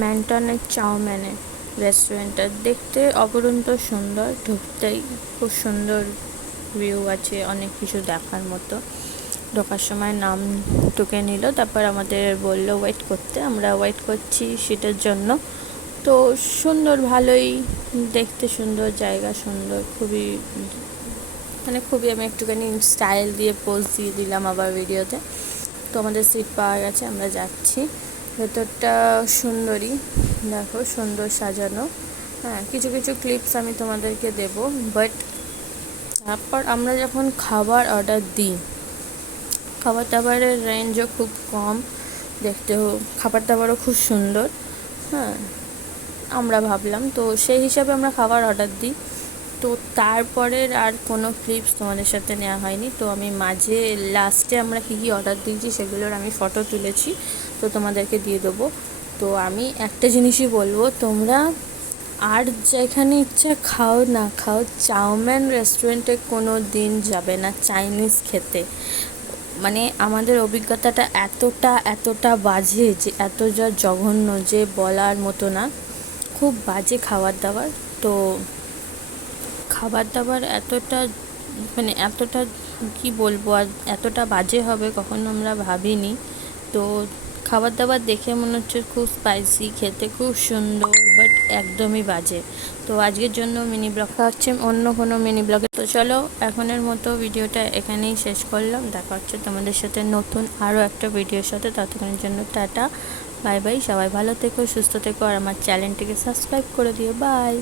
ম্যান্টনের চাউম্যানের রেস্টুরেন্টটা দেখতে অপরন্ত সুন্দর, ঢুকতেই খুব সুন্দর ভিউ আছে, অনেক কিছু দেখার মতো। ঢোকার সময় নাম টুকে নিল, তারপর আমাদের বলল ওয়েট করতে, আমরা ওয়েট করছি সিটের জন্য। তো সুন্দর, ভালোই দেখতে, সুন্দর জায়গা, সুন্দর খুবই, মানে খুবই। আমি একটুখানি স্টাইল দিয়ে পোজ দিয়ে দিলাম আবার ভিডিওতে। তো আমাদের সিট পাওয়া গেছে, আমরা যাচ্ছি। ভেতরটা সুন্দরই, দেখো সুন্দর সাজানো। হ্যাঁ, কিছু কিছু ক্লিপস আমি তোমাদেরকে দেবো। বাট তারপর আমরা যখন খাবার অর্ডার দিই, খাবার দাবারের রেঞ্জও খুব কম, দেখতেও খাবার দাবারও খুব সুন্দর। হ্যাঁ, আমরা ভাবলাম, তো সেই হিসাবে আমরা খাবার অর্ডার দিই। তো তারপরের আর কোনো ক্লিপস তোমাদের সাথে নেওয়া হয়নি। তো আমি মাঝে লাস্টে আমরা কী কী অর্ডার দিয়েছি সেগুলোর আমি ফটো তুলেছি, তো তোমাদেরকে দিয়ে দেবো। তো আমি একটা জিনিসই বলবো, তোমরা আর যেখানে ইচ্ছা খাও না খাও, চাউম্যান রেস্টুরেন্টে কোনো দিন যাবে না চাইনিজ খেতে। মানে আমাদের অভিজ্ঞতাটা এতটা বাজে, যে এত যা জঘন্য যে বলার মতো না। খুব বাজে খাবার দাবার। তো খাবার দাবার এতটা, মানে এতটা কি বলবো, আর এতটা বাজে হবে কখনো আমরা ভাবিনি। তো খাবার দাবার দেখে মনে হচ্ছে খুব স্পাইসি, খেতে খুব সুন্দর, বাট একদমই বাজে। তো আজকের জন্য মিনি ব্লগটা হচ্ছে অন্য কোনো মিনি ব্লগে। তো চলো, এখনের মতো ভিডিওটা এখানেই শেষ করলাম। দেখা হচ্ছে তোমাদের সাথে নতুন আরও একটা ভিডিওর সাথে। ততক্ষণের জন্য টাটা, বাই বাই। সবাই ভালো থেকো, সুস্থ থেকো, আর আমার চ্যানেলটিকে সাবস্ক্রাইব করে দিও। বাই।